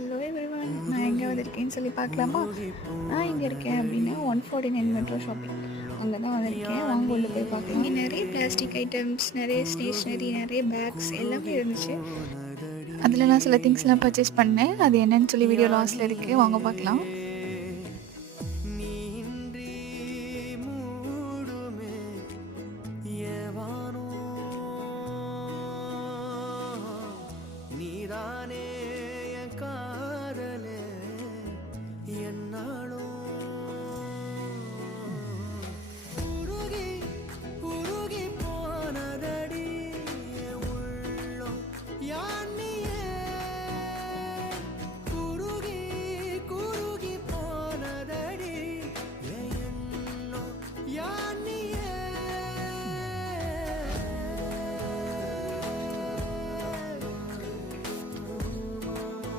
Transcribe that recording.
Hello everyone, நான் எங்கே வந்திருக்கேன்னு சொல்லி பார்க்கலாமா? நான் இங்கே இருக்கேன் அப்படின்னா 149 மெட்ரோ ஷாப்பிங் அங்கே தான் வந்திருக்கேன். வாங்க உள்ள போய் பார்க்கலாம். இங்கே நிறைய பிளாஸ்டிக் ஐட்டம்ஸ், நிறைய ஸ்டேஷ்னரி, நிறைய பேக்ஸ் எல்லாமே இருந்துச்சு. அதில் நான் சில திங்ஸ்லாம் பர்ச்சேஸ் பண்ணேன். அது என்னன்னு சொல்லி வீடியோ லாஸ்ட்டில் இருக்குது, வாங்க பார்க்கலாம்.